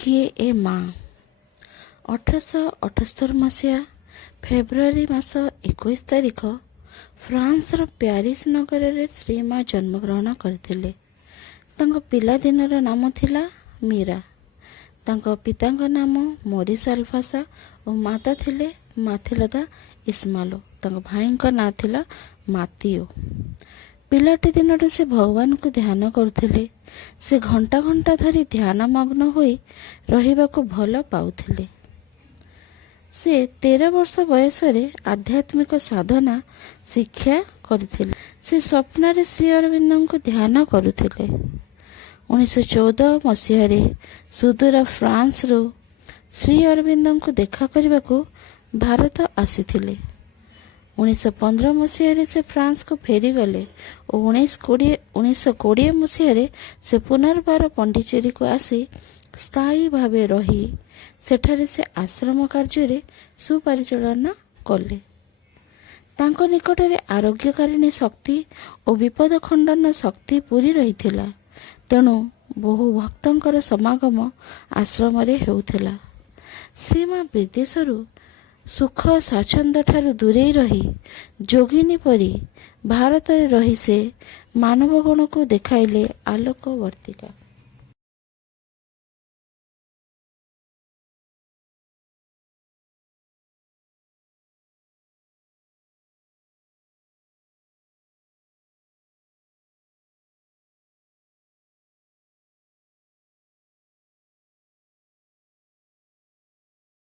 କିଏ ଏ ମା? 1878 ମସିହା ଫେବୃଆରୀ ମାସ 21 ତାରିଖ ଫ୍ରାନ୍ସର ପ୍ୟାରିସ୍ ନଗରରେ ଶ୍ରୀମା ଜନ୍ମଗ୍ରହଣ କରିଥିଲେ। ତାଙ୍କ ପିଲାଦିନର ନାମ ଥିଲା ମୀରା। ତାଙ୍କ ପିତାଙ୍କ ନାମ ମୋରିସ୍ ଆଲଫାସା ଓ ମାତା ଥିଲେ ମାଥିଲଦା ଇସମାଲୋ। ତାଙ୍କ ଭାଇଙ୍କ ନାଁ ଥିଲା ମାତିଓ। ପିଲାଟି ଦିନରୁ ସେ ଭଗବାନଙ୍କୁ ଧ୍ୟାନ କରୁଥିଲେ। ସେ ଘଣ୍ଟା ଘଣ୍ଟା ଧରି ଧ୍ୟାନମଗ୍ନ ହୋଇ ରହିବାକୁ ଭଲ ପାଉଥିଲେ। ସେ 13 ବର୍ଷ ବୟସରେ ଆଧ୍ୟାତ୍ମିକ ସାଧନା ଶିକ୍ଷା କରିଥିଲେ। ସେ ସ୍ୱପ୍ନରେ ଶ୍ରୀ ଅରବିନ୍ଦଙ୍କୁ ଧ୍ୟାନ କରୁଥିଲେ। 1914 ମସିହାରେ ସୁଦୂର ଫ୍ରାନ୍ସରୁ ଶ୍ରୀ ଅରବିନ୍ଦଙ୍କୁ ଦେଖା କରିବାକୁ ଭାରତ ଆସିଥିଲେ। 1915 ମସିହାରେ ସେ ଫ୍ରାନ୍ସକୁ ଫେରିଗଲେ ଓ 1920 ମସିହାରେ ସେ ପୁନର୍ବାର ପଣ୍ଡିଚେରୀକୁ ଆସି ସ୍ଥାୟୀ ଭାବେ ରହି ସେଠାରେ ସେ ଆଶ୍ରମ କାର୍ଯ୍ୟରେ ସୁପରିଚାଳନା କଲେ। ତାଙ୍କ ନିକଟରେ ଆରୋଗ୍ୟକାରିଣୀ ଶକ୍ତି ଓ ବିପଦ ଖଣ୍ଡନ ଶକ୍ତି ପୂରି ରହିଥିଲା। ତେଣୁ ବହୁ ଭକ୍ତଙ୍କର ସମାଗମ ଆଶ୍ରମରେ ହେଉଥିଲା। ଶ୍ରୀମା ବିଦେଶରୁ ସୁଖ ସ୍ୱାଚ୍ଛନ୍ଦ୍ୟଠାରୁ ଦୂରେଇ ରହି ଯୋଗିନୀ ପରି ଭାରତରେ ରହି ସେ ମାନବ ଗଣକୁ ଦେଖାଇଲେ ଆଲୋକ ବର୍ତ୍ତିକା।